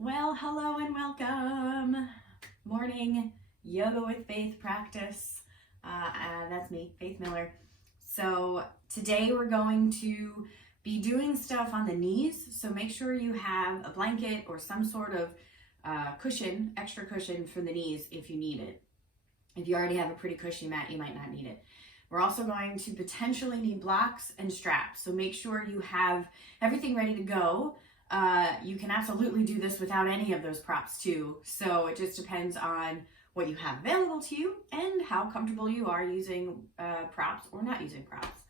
Well, hello and welcome. Morning yoga with faith practice. That's me, Faith Miller. So today we're going to be doing stuff on the knees. So make sure you have a blanket or some sort of cushion, extra cushion for the knees if you need it. If you already have a pretty cushy mat, you might not need it. We're also going to potentially need blocks and straps. So make sure you have everything ready to go. You can absolutely do this without any of those props too. So it just depends on what you have available to you and how comfortable you are using props or not using props.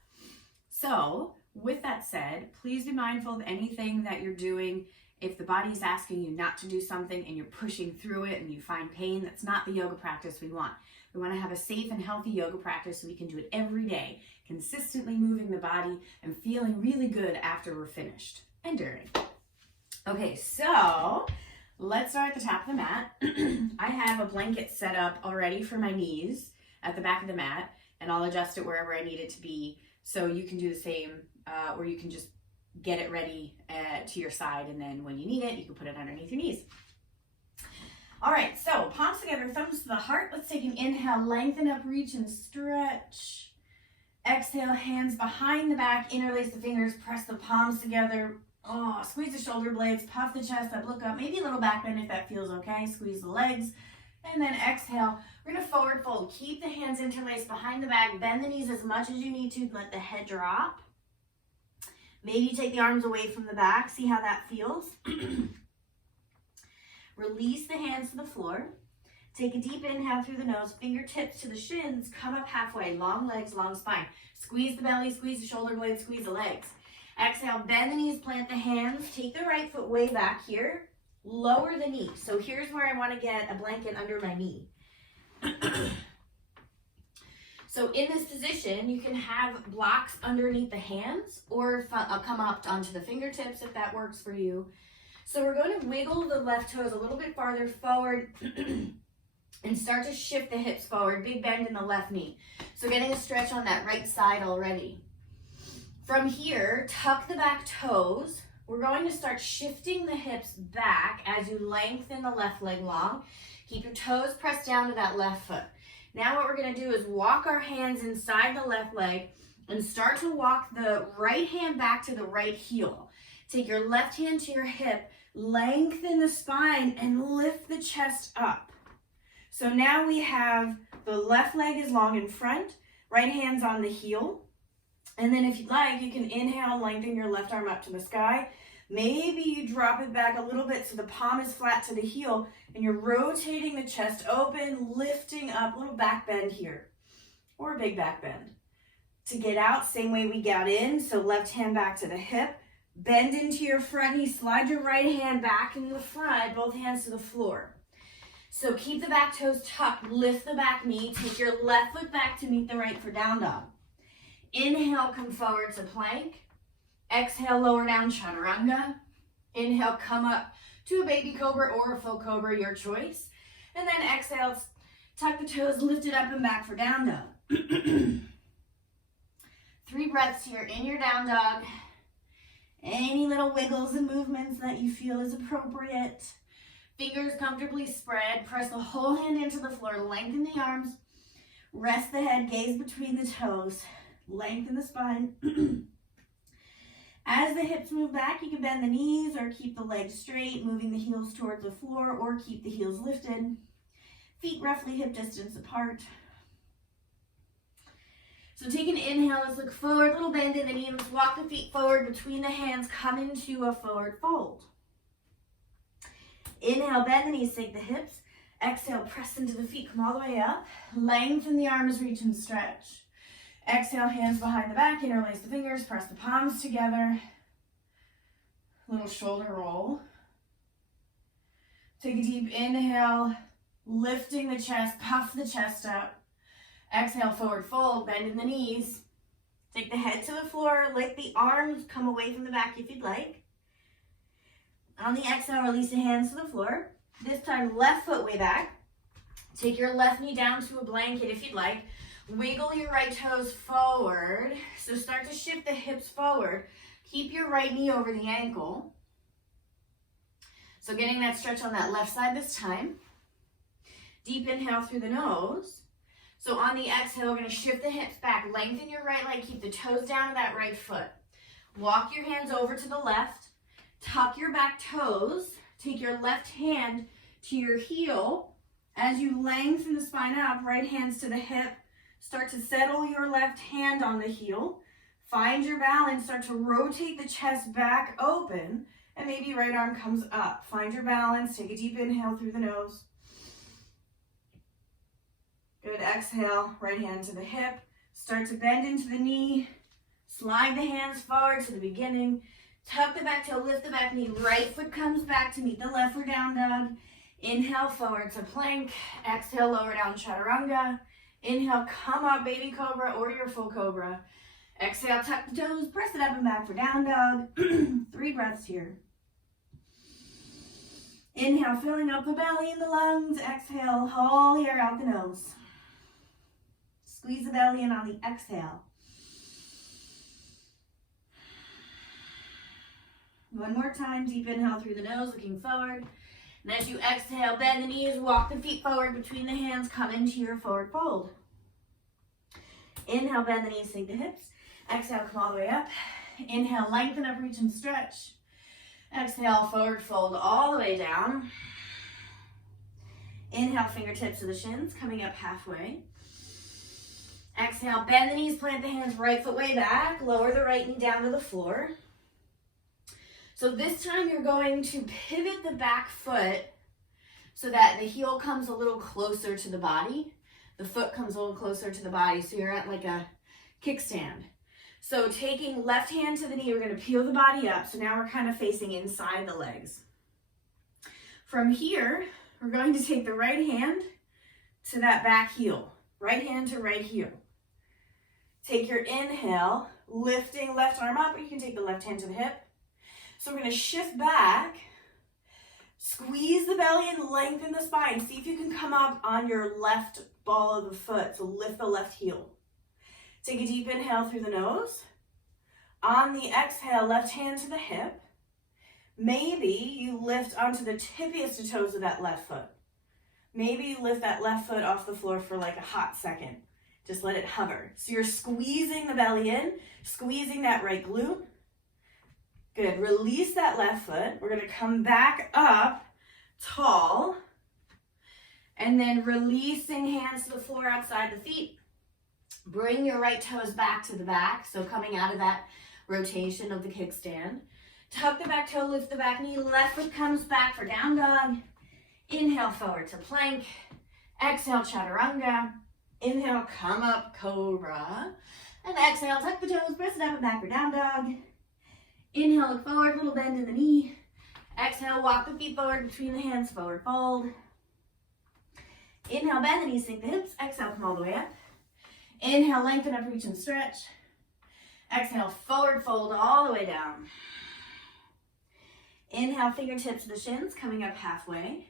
So with that said, please be mindful of anything that you're doing. If the body is asking you not to do something and you're pushing through it and you find pain, that's not the yoga practice we want. We want to have a safe and healthy yoga practice so we can do it every day, consistently moving the body and feeling really good after we're finished and during. Okay, so let's start at the top of the mat. I have a blanket set up already for my knees at the back of the mat, and I'll adjust it wherever I need it to be. So you can do the same, or you can just get it ready to your side, and then when you need it, you can put it underneath your knees. All right, so palms together, thumbs to the heart. Let's take an inhale, lengthen up, reach and stretch. Exhale, hands behind the back, interlace the fingers, press the palms together. Oh, squeeze the shoulder blades, puff the chest up, look up, maybe a little back bend if that feels okay. Squeeze the legs, and then exhale. We're gonna forward fold. Keep the hands interlaced behind the back, bend the knees as much as you need to, let the head drop. Maybe take the arms away from the back, see how that feels. Release the hands to the floor. Take a deep inhale through the nose, fingertips to the shins, come up halfway, long legs, long spine. Squeeze the belly, squeeze the shoulder blades, squeeze the legs. Exhale, bend the knees, plant the hands, take the right foot way back here, lower the knee. So here's where I want to get a blanket under my knee. So in this position, you can have blocks underneath the hands or come up onto the fingertips if that works for you. So we're going to wiggle the left toes a little bit farther forward and start to shift the hips forward, big bend in the left knee. So getting a stretch on that right side already. From here, tuck the back toes. We're going to start shifting the hips back as you lengthen the left leg long. Keep your toes pressed down to that left foot. Now what we're going to do is walk our hands inside the left leg and start to walk the right hand back to the right heel. Take your left hand to your hip, lengthen the spine, and lift the chest up. So now we have the left leg is long in front, right hand's on the heel. And then if you'd like, you can inhale and lengthen your left arm up to the sky. Maybe you drop it back a little bit so the palm is flat to the heel and you're rotating the chest open, lifting up, a little back bend here or a big back bend. To get out, same way we got in, so left hand back to the hip, bend into your front knee, slide your right hand back into the front, both hands to the floor. So keep the back toes tucked, lift the back knee, take your left foot back to meet the right for down dog. Inhale, come forward to plank. Exhale, lower down, chaturanga. Inhale, come up to a baby cobra or a full cobra, your choice. And then exhale, tuck the toes, lift it up and back for down dog. 3 breaths here in your down dog. Any little wiggles and movements that you feel is appropriate. Fingers comfortably spread. Press the whole hand into the floor. Lengthen the arms. Rest the head. Gaze between the toes. Lengthen the spine. As the hips move back, you can bend the knees or keep the legs straight, moving the heels towards the floor or keep the heels lifted. Feet roughly hip distance apart. So take an inhale, let's look forward, little bend in the knee, let's walk the feet forward between the hands, come into a forward fold. Inhale, bend the knees, sink the hips. Exhale, press into the feet, come all the way up. Lengthen the arms, reach and stretch. Exhale, hands behind the back, interlace the fingers, press the palms together. Little shoulder roll. Take a deep inhale, lifting the chest, puff the chest up. Exhale, forward fold, bend in the knees. Take the head to the floor, let the arms come away from the back if you'd like. On the exhale, release the hands to the floor. This time, left foot way back. Take your left knee down to a blanket if you'd like. Wiggle your right toes forward. So start to shift the hips forward. Keep your right knee over the ankle. So getting that stretch on that left side this time. Deep inhale through the nose. So on the exhale, we're going to shift the hips back. Lengthen your right leg. Keep the toes down to that right foot. Walk your hands over to the left. Tuck your back toes. Take your left hand to your heel. As you lengthen the spine up, right hands to the hip. Start to settle your left hand on the heel. Find your balance. Start to rotate the chest back open. And maybe right arm comes up. Find your balance. Take a deep inhale through the nose. Good. Exhale. Right hand to the hip. Start to bend into the knee. Slide the hands forward to the beginning. Tuck the back toe. Lift the back knee. Right foot comes back to meet the left for down dog. Inhale forward to plank. Exhale lower down chaturanga. Inhale, come up, baby cobra or your full cobra. Exhale, tuck the toes. Press it up and back for down dog. 3 breaths here. Inhale, filling up the belly and the lungs. Exhale, haul air out the nose. Squeeze the belly in on the exhale. One more time, deep inhale through the nose, looking forward. And as you exhale, bend the knees, walk the feet forward between the hands, come into your forward fold. Inhale, bend the knees, sink the hips. Exhale, come all the way up. Inhale, lengthen up, reach and stretch. Exhale, forward fold all the way down. Inhale, fingertips to the shins, coming up halfway. Exhale, bend the knees, plant the hands, right foot way back. Lower the right knee down to the floor. So this time you're going to pivot the back foot so that the heel comes a little closer to the body. The foot comes a little closer to the body, so you're at like a kickstand. So taking left hand to the knee, we're going to peel the body up. So now we're kind of facing inside the legs. From here, we're going to take the right hand to that back heel. Right hand to right heel. Take your inhale, lifting left arm up, or you can take the left hand to the hip. So we're going to shift back, squeeze the belly and lengthen the spine. See if you can come up on your left ball of the foot. So lift the left heel. Take a deep inhale through the nose. On the exhale, left hand to the hip. Maybe you lift onto the tippiest of toes of that left foot. Maybe you lift that left foot off the floor for like a hot second. Just let it hover. So you're squeezing the belly in, squeezing that right glute. Good. Release that left foot. We're going to come back up tall. And then releasing hands to the floor outside the feet. Bring your right toes back to the back. So coming out of that rotation of the kickstand. Tuck the back toe, lift the back knee. Left foot comes back for down dog. Inhale forward to plank. Exhale, chaturanga. Inhale, come up, cobra. And exhale, tuck the toes, press it up and back for down dog. Inhale, look forward, little bend in the knee. Exhale, walk the feet forward between the hands, forward fold. Inhale, bend the knees, sink the hips. Exhale, come all the way up. Inhale, lengthen up, reach and stretch. Exhale, forward fold all the way down. Inhale, fingertips to the shins, coming up halfway.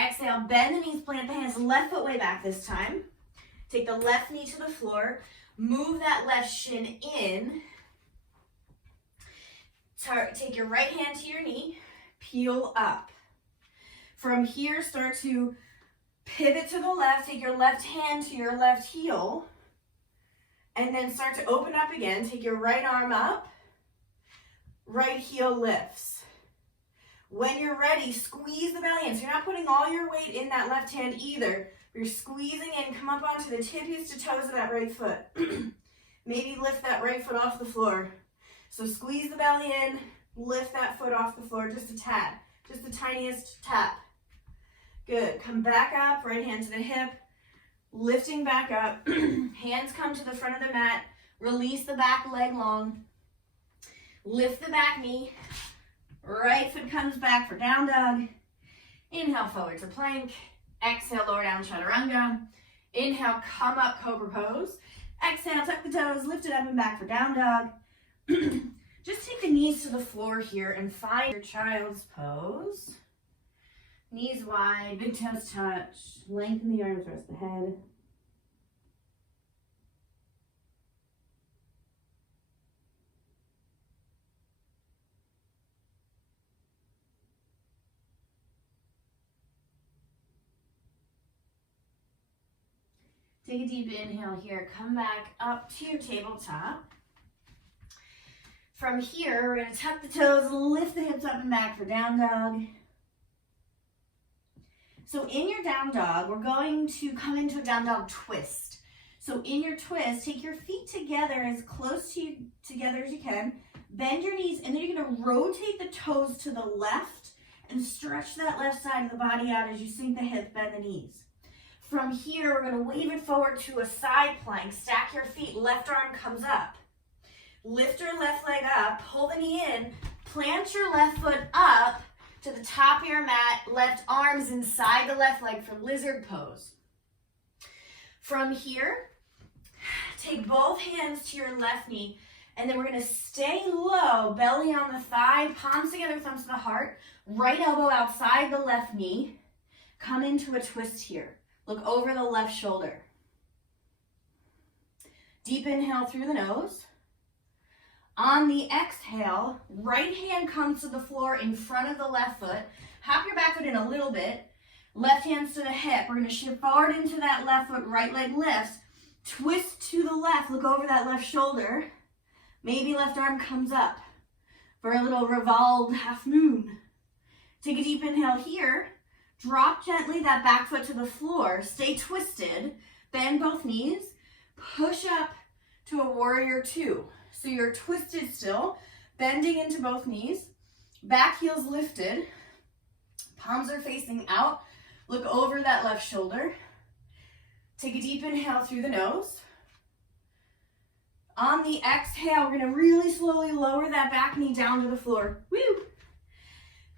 Exhale, bend the knees, plant the hands, left foot way back this time. Take the left knee to the floor. Move that left shin in. Take your right hand to your knee, peel up. From here, start to pivot to the left, take your left hand to your left heel, and then start to open up again. Take your right arm up, right heel lifts. When you're ready, squeeze the belly in. So you're not putting all your weight in that left hand either. You're squeezing in, come up onto the tippiest of toes of that right foot. Maybe lift that right foot off the floor. So squeeze the belly in, lift that foot off the floor just a tad, just the tiniest tap. Good, come back up, right hand to the hip, lifting back up, hands come to the front of the mat, release the back leg long, lift the back knee, right foot comes back for down dog, inhale forward to plank, exhale lower down chaturanga, inhale come up cobra pose, exhale tuck the toes, lift it up and back for down dog. Just take the knees to the floor here and find your child's pose. Knees wide, big toes touch, lengthen the arms, rest the head. Take a deep inhale here. Come back up to your tabletop. From here, we're going to tuck the toes, lift the hips up and back for down dog. So in your down dog, we're going to come into a down dog twist. So in your twist, take your feet together as close together as you can. Bend your knees, and then you're going to rotate the toes to the left and stretch that left side of the body out as you sink the hips, bend the knees. From here, we're going to wave it forward to a side plank. Stack your feet, left arm comes up. Lift your left leg up, pull the knee in, plant your left foot up to the top of your mat, left arms inside the left leg for lizard pose. From here, take both hands to your left knee, and then we're going to stay low, belly on the thigh, palms together, thumbs to the heart, right elbow outside the left knee. Come into a twist here. Look over the left shoulder. Deep inhale through the nose. On the exhale, right hand comes to the floor in front of the left foot. Hop your back foot in a little bit. Left hands to the hip. We're going to shift forward into that left foot. Right leg lifts. Twist to the left. Look over that left shoulder. Maybe left arm comes up for a little revolved half moon. Take a deep inhale here. Drop gently that back foot to the floor. Stay twisted. Bend both knees. Push up to a warrior two. So you're twisted still, bending into both knees, back heels lifted, palms are facing out, look over that left shoulder. Take a deep inhale through the nose. On the exhale, we're gonna really slowly lower that back knee down to the floor. Woo!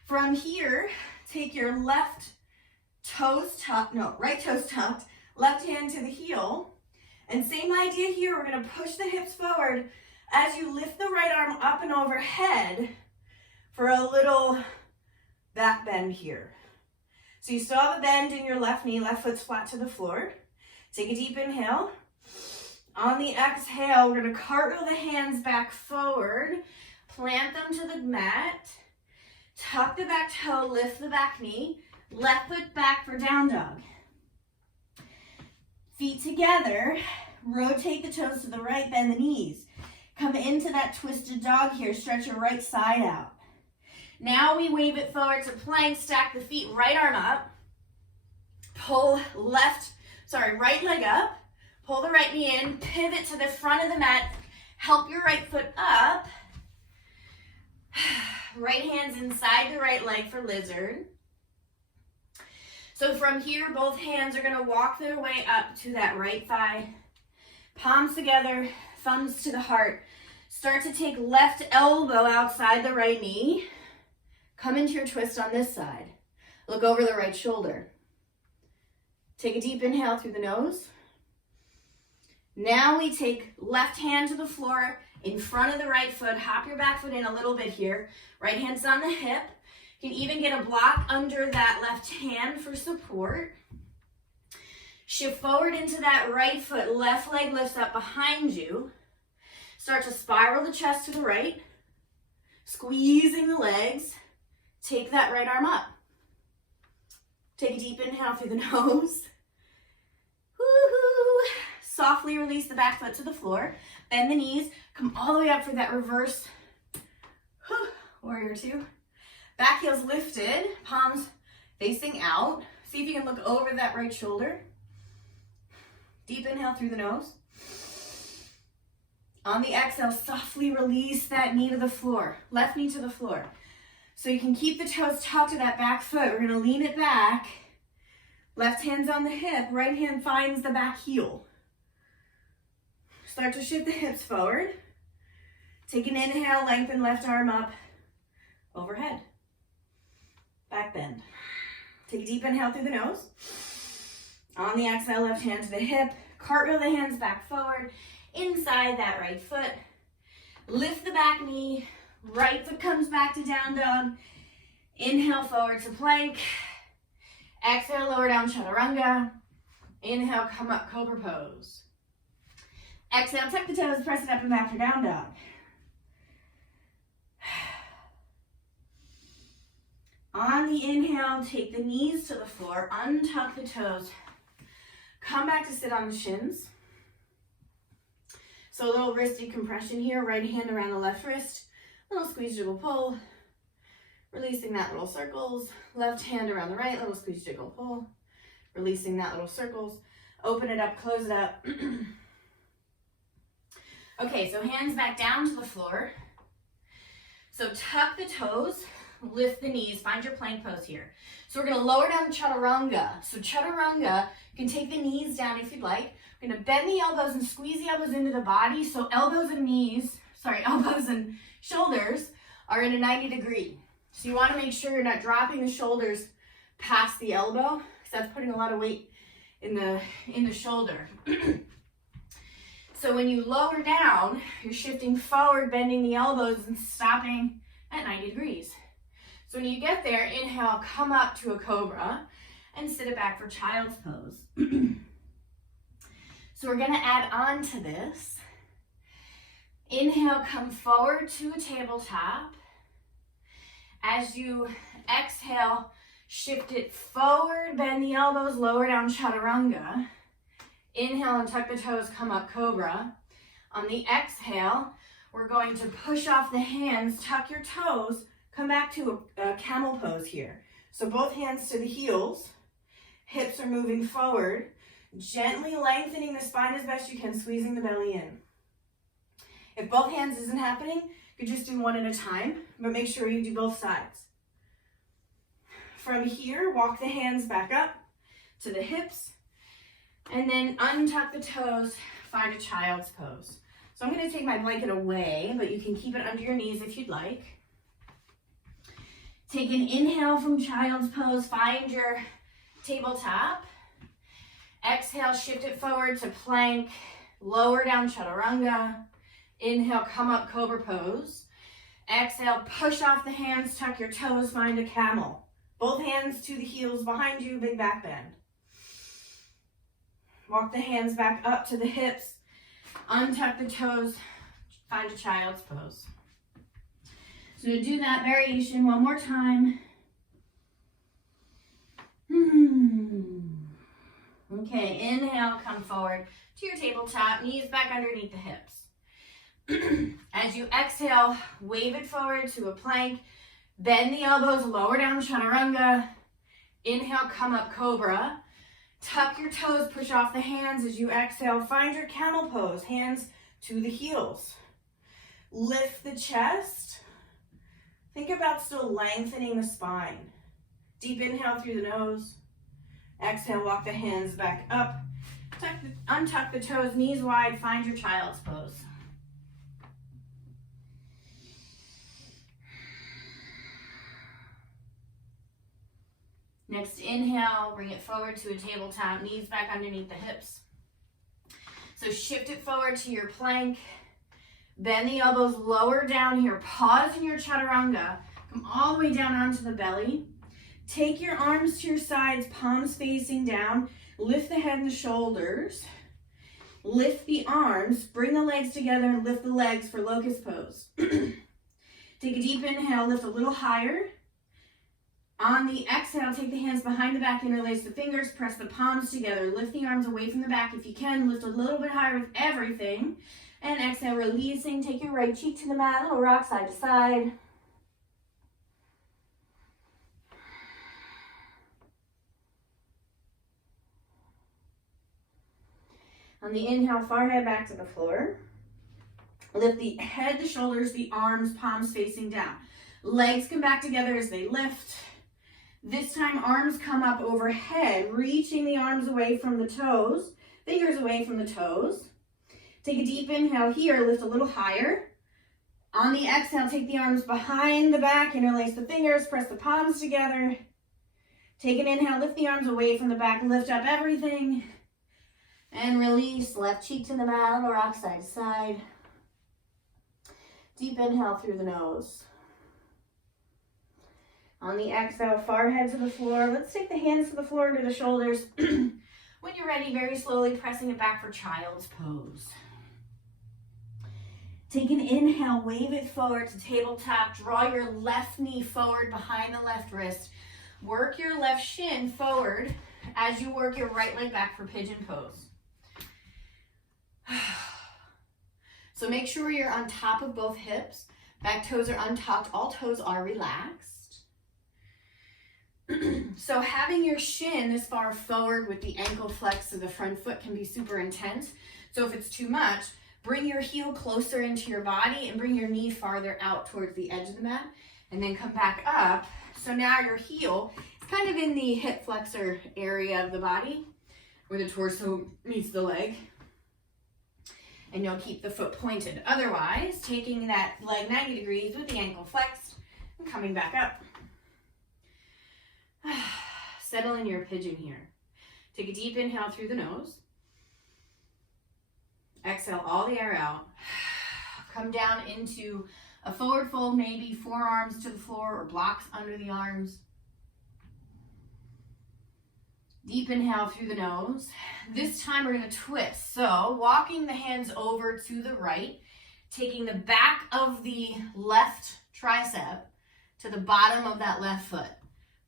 From here, take your right toes tucked, left hand to the heel. And same idea here, we're gonna push the hips forward as you lift the right arm up and overhead for a little back bend here. So you still have a bend in your left knee, left foot's flat to the floor. Take a deep inhale. On the exhale, we're going to cartwheel the hands back forward, plant them to the mat, tuck the back toe, lift the back knee, left foot back for down dog. Feet together, rotate the toes to the right, bend the knees. Come into that twisted dog here, stretch your right side out. Now we wave it forward to plank, stack the feet, right arm up, pull right leg up, pull the right knee in, pivot to the front of the mat, help your right foot up, right hand's inside the right leg for lizard. So from here, both hands are gonna walk their way up to that right thigh, palms together, thumbs to the heart. Start to take left elbow outside the right knee. Come into your twist on this side. Look over the right shoulder. Take a deep inhale through the nose. Now we take left hand to the floor in front of the right foot. Hop your back foot in a little bit here. Right hand's on the hip. You can even get a block under that left hand for support. Shift forward into that right foot. Left leg lifts up behind you. Start to spiral the chest to the right. Squeezing the legs. Take that right arm up. Take a deep inhale through the nose. Woo-hoo. Softly release the back foot to the floor. Bend the knees. Come all the way up for that reverse warrior two. Back heels lifted. Palms facing out. See if you can look over that right shoulder. Deep inhale through the nose. On the exhale, softly release that knee to the floor. Left knee to the floor. So you can keep the toes tucked to that back foot. We're going to lean it back. Left hand's on the hip. Right hand finds the back heel. Start to shift the hips forward. Take an inhale, lengthen left arm up. Overhead. Back bend. Take a deep inhale through the nose. On the exhale, left hand to the hip. Cartwheel the hands back forward. Inside that right foot. Lift the back knee. Right foot comes back to down dog. Inhale forward to plank. Exhale, lower down chaturanga. Inhale, come up, cobra pose. Exhale, tuck the toes, press it up and back for down dog. On the inhale, take the knees to the floor, untuck the toes. Come back to sit on the shins. So a little wrist decompression here, right hand around the left wrist, little squeeze, jiggle, pull, releasing that little circles, left hand around the right, little squeeze, jiggle, pull, releasing that little circles, open it up, close it up. Okay, so hands back down to the floor. So tuck the toes, lift the knees, find your plank pose here. So we're gonna lower down chaturanga. So chaturanga, you can take the knees down if you'd like. We're gonna bend the elbows and squeeze the elbows into the body. So elbows and shoulders are in a 90 degree. So you wanna make sure you're not dropping the shoulders past the elbow, because that's putting a lot of weight in the shoulder. So when you lower down, you're shifting forward, bending the elbows and stopping at 90 degrees. So when you get there, inhale, come up to a cobra and sit it back for child's pose. So we're gonna add on to this. Inhale, come forward to a tabletop. As you exhale, shift it forward, bend the elbows, lower down chaturanga. Inhale and tuck the toes, come up cobra. On the exhale, we're going to push off the hands, tuck your toes, come back to a camel pose here. So both hands to the heels, hips are moving forward, gently lengthening the spine as best you can, squeezing the belly in. If both hands isn't happening, you could just do one at a time, but make sure you do both sides. From here, walk the hands back up to the hips, and then untuck the toes, find a child's pose. So I'm going to take my blanket away, but you can keep it under your knees if you'd like. Take an inhale from child's pose, find your tabletop. Exhale, shift it forward to plank, lower down chaturanga. Inhale, come up cobra pose. Exhale, push off the hands, tuck your toes, find a camel. Both hands to the heels behind you, big back bend. Walk the hands back up to the hips, untuck the toes, find a child's pose. So to do that variation one more time. Okay, inhale, come forward to your tabletop, knees back underneath the hips. As you exhale, wave it forward to a plank, bend the elbows, lower down chaturanga. Inhale, come up cobra. Tuck your toes, push off the hands as you exhale. Find your camel pose, hands to the heels. Lift the chest. Think about still lengthening the spine. Deep inhale through the nose. Exhale, walk the hands back up. Untuck the toes, knees wide, find your child's pose. Next inhale, bring it forward to a tabletop, knees back underneath the hips. So shift it forward to your plank. Bend the elbows lower down here. Pause in your chaturanga. Come all the way down onto the belly. Take your arms to your sides, palms facing down. Lift the head and the shoulders. Lift the arms. Bring the legs together and lift the legs for locust pose. Take a deep inhale, lift a little higher. On the exhale, take the hands behind the back, interlace the fingers, press the palms together. Lift the arms away from the back if you can. Lift a little bit higher with everything. And exhale, releasing. Take your right cheek to the mat, little rock side to side. On the inhale, forehead back to the floor. Lift the head, the shoulders, the arms, palms facing down. Legs come back together as they lift. This time, arms come up overhead, reaching the arms away from the toes, fingers away from the toes. Take a deep inhale here, lift a little higher. On the exhale, take the arms behind the back, interlace the fingers, press the palms together. Take an inhale, lift the arms away from the back, lift up everything. And release, left cheek to the mat, or rock side to side. Deep inhale through the nose. On the exhale, forehead to the floor. Let's take the hands to the floor under the shoulders. When you're ready, very slowly pressing it back for child's pose. Take an inhale, wave it forward to tabletop. Draw your left knee forward behind the left wrist. Work your left shin forward as you work your right leg back for pigeon pose. So make sure you're on top of both hips. Back toes are untucked. All toes are relaxed. So having your shin this far forward with the ankle flex of the front foot can be super intense. So if it's too much, bring your heel closer into your body and bring your knee farther out towards the edge of the mat, and then come back up. So now your heel is kind of in the hip flexor area of the body where the torso meets the leg. And you'll keep the foot pointed. Otherwise, taking that leg 90 degrees with the ankle flexed and coming back up. Settle in your pigeon here. Take a deep inhale through the nose. Exhale all the air out. Come down into a forward fold, maybe forearms to the floor or blocks under the arms. Deep inhale through the nose. This time we're going to twist. So walking the hands over to the right, taking the back of the left tricep to the bottom of that left foot.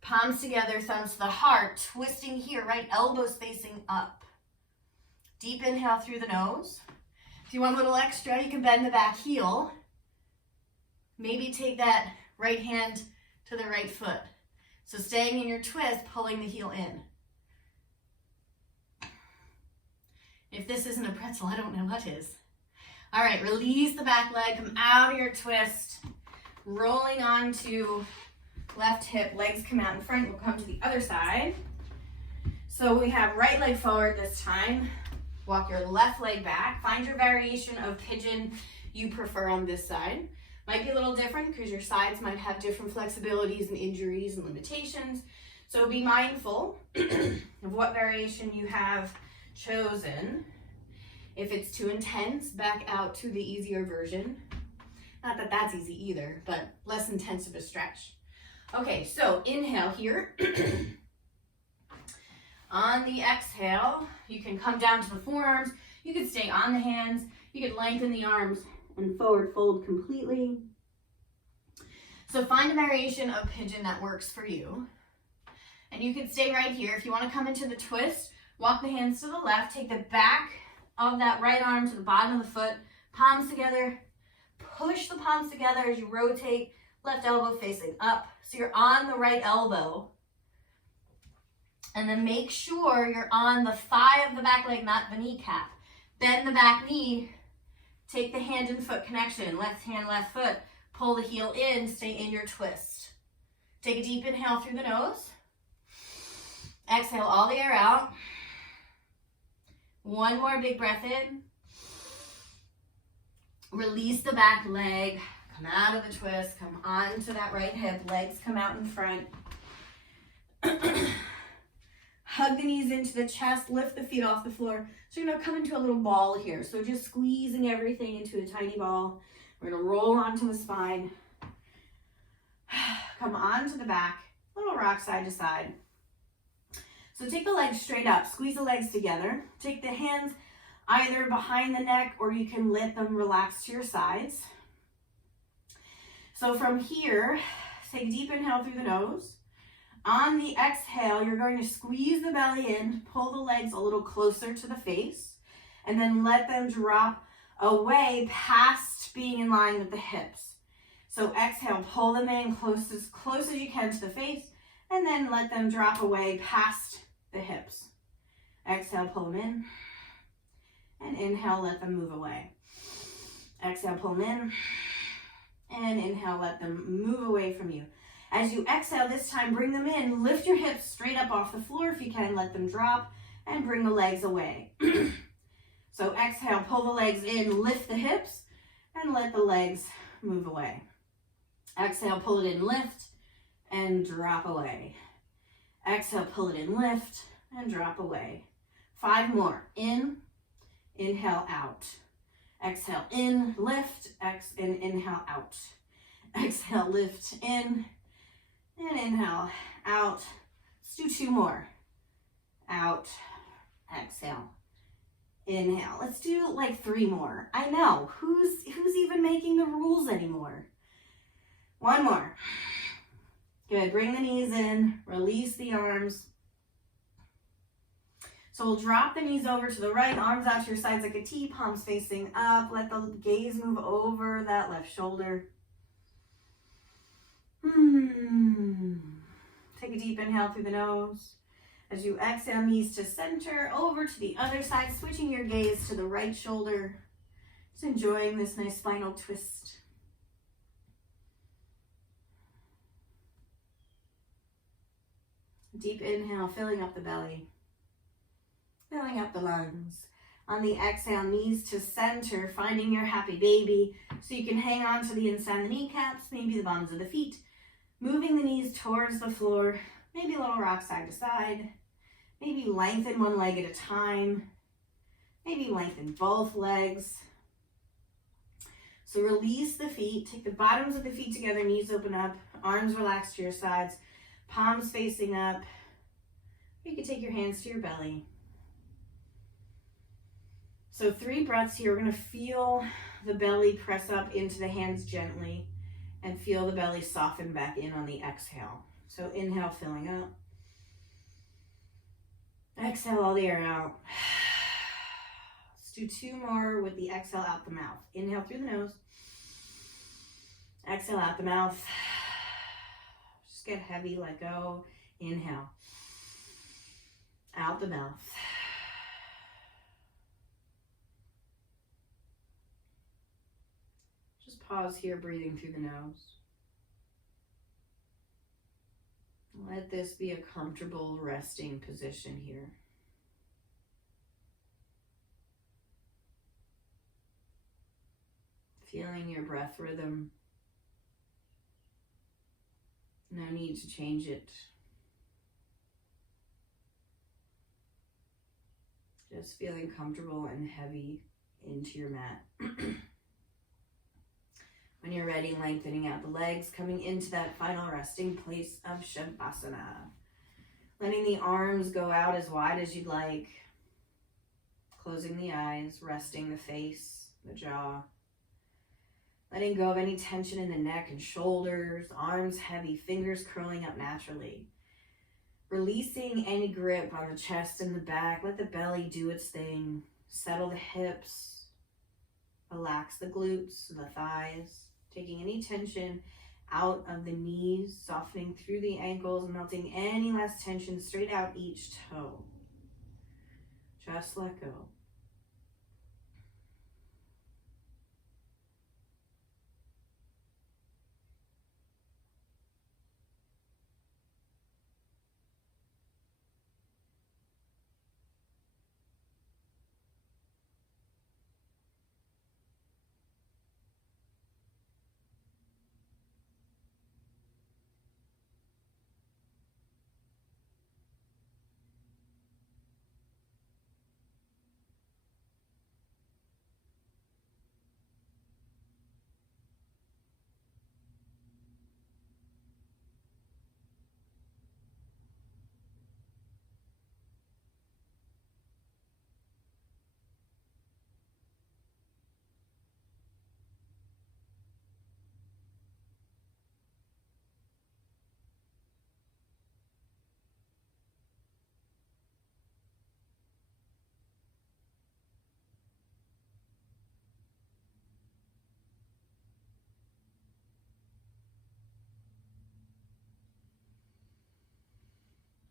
Palms together, thumbs to the heart, twisting here, right elbows facing up. Deep inhale through the nose. If you want a little extra, you can bend the back heel. Maybe take that right hand to the right foot. So staying in your twist, pulling the heel in. If this isn't a pretzel, I don't know what is. All right, release the back leg, come out of your twist, rolling onto left hip, legs come out in front, we'll come to the other side. So we have right leg forward this time, walk your left leg back, find your variation of pigeon you prefer on this side. Might be a little different because your sides might have different flexibilities and injuries and limitations. So be mindful of what variation you have chosen. If it's too intense, back out to the easier version. Not that that's easy either, but less intense of a stretch. Okay, so inhale here. On the exhale, you can come down to the forearms. You could stay on the hands. You could lengthen the arms and forward fold completely. So find a variation of pigeon that works for you. And you can stay right here. If you want to come into the twist, walk the hands to the left, take the back of that right arm to the bottom of the foot, palms together, push the palms together as you rotate, left elbow facing up. So you're on the right elbow. And then make sure you're on the thigh of the back leg, not the kneecap. Bend the back knee, take the hand and foot connection, left hand, left foot, pull the heel in, stay in your twist. Take a deep inhale through the nose. Exhale all the air out. One more big breath in. Release the back leg. Come out of the twist. Come onto that right hip. Legs come out in front. Hug the knees into the chest. Lift the feet off the floor. So you're going to come into a little ball here. So just squeezing everything into a tiny ball. We're going to roll onto the spine. Come onto the back. Little rock side to side. So take the legs straight up, squeeze the legs together. Take the hands either behind the neck or you can let them relax to your sides. So from here, take a deep inhale through the nose. On the exhale, you're going to squeeze the belly in, pull the legs a little closer to the face, and then let them drop away past being in line with the hips. So exhale, pull them in close as you can to the face, and then let them drop away past the hips. Exhale, pull them in. And inhale, let them move away. Exhale, pull them in. And inhale, let them move away from you. As you exhale this time, bring them in. Lift your hips straight up off the floor if you can. Let them drop and bring the legs away. So exhale, pull the legs in, lift the hips, and let the legs move away. Exhale, pull it in, lift, and drop away. Exhale, pull it in, lift, and drop away. 5 more. In, inhale, out. Exhale, in, lift, and inhale, out. Exhale, lift, in, and inhale, out. Let's do 2 more. Out, exhale, inhale. Let's do like 3 more. I know, who's even making the rules anymore? 1 more. Good, bring the knees in, release the arms. So we'll drop the knees over to the right, arms out to your sides like a T, palms facing up. Let the gaze move over that left shoulder. Take a deep inhale through the nose. As you exhale, knees to center, over to the other side, switching your gaze to the right shoulder. Just enjoying this nice spinal twist. Deep inhale, filling up the belly, filling up the lungs. On the exhale, knees to center, finding your happy baby. So you can hang on to the inside of the kneecaps, maybe the bottoms of the feet. Moving the knees towards the floor, maybe a little rock side to side. Maybe lengthen one leg at a time. Maybe lengthen both legs. So release the feet, take the bottoms of the feet together, knees open up, arms relaxed to your sides, palms facing up. You can take your hands to your belly. So 3 breaths here. We're going to feel the belly press up into the hands gently and feel the belly soften back in on the exhale. So inhale, filling up. Exhale all the air out. Let's do 2 more with the exhale out the mouth. Inhale through the nose. Exhale out the mouth. Just get heavy, let go. Inhale. Out the mouth. Just pause here, breathing through the nose. Let this be a comfortable resting position here. Feeling your breath rhythm. No need to change it. Just feeling comfortable and heavy into your mat. When you're ready, lengthening out the legs, coming into that final resting place of Shavasana. Letting the arms go out as wide as you'd like. Closing the eyes, resting the face, the jaw. Letting go of any tension in the neck and shoulders, arms heavy, fingers curling up naturally. Releasing any grip on the chest and the back. Let the belly do its thing. Settle the hips. Relax the glutes, the thighs. Taking any tension out of the knees, softening through the ankles, melting any last tension straight out each toe. Just let go.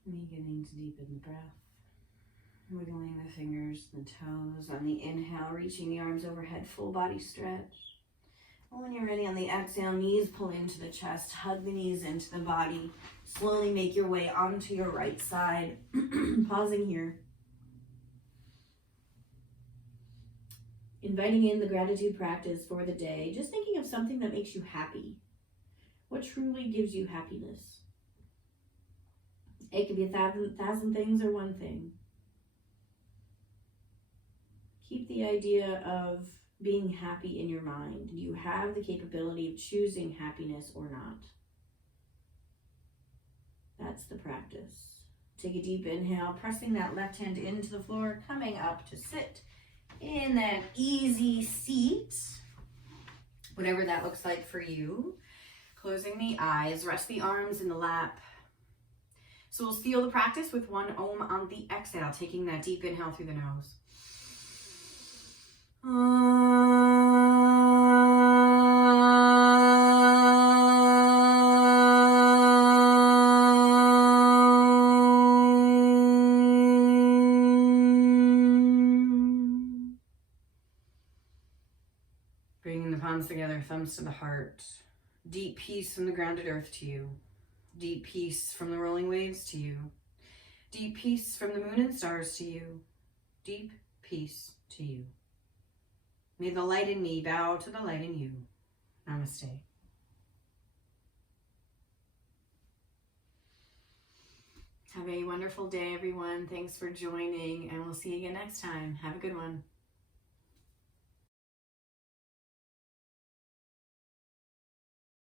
Beginning to deepen the breath. Wiggling the fingers, the toes. On the inhale, reaching the arms overhead, full body stretch. And when you're ready, on the exhale, knees pull into the chest, hug the knees into the body. Slowly make your way onto your right side. Pausing here. Inviting in the gratitude practice for the day. Just thinking of something that makes you happy. What truly gives you happiness? It could be 1,000 things or one thing. Keep the idea of being happy in your mind. You have the capability of choosing happiness or not. That's the practice. Take a deep inhale, pressing that left hand into the floor, coming up to sit in that easy seat, whatever that looks like for you. Closing the eyes, rest the arms in the lap. So we'll seal the practice with one Om on the exhale, taking that deep inhale through the nose. Bringing the palms together, thumbs to the heart. Deep peace from the grounded earth to you. Deep peace from the rolling waves to you. Deep peace from the moon and stars to you. Deep peace to you. May the light in me bow to the light in you. Namaste. Have a wonderful day, everyone. Thanks for joining, and we'll see you again next time. Have a good one.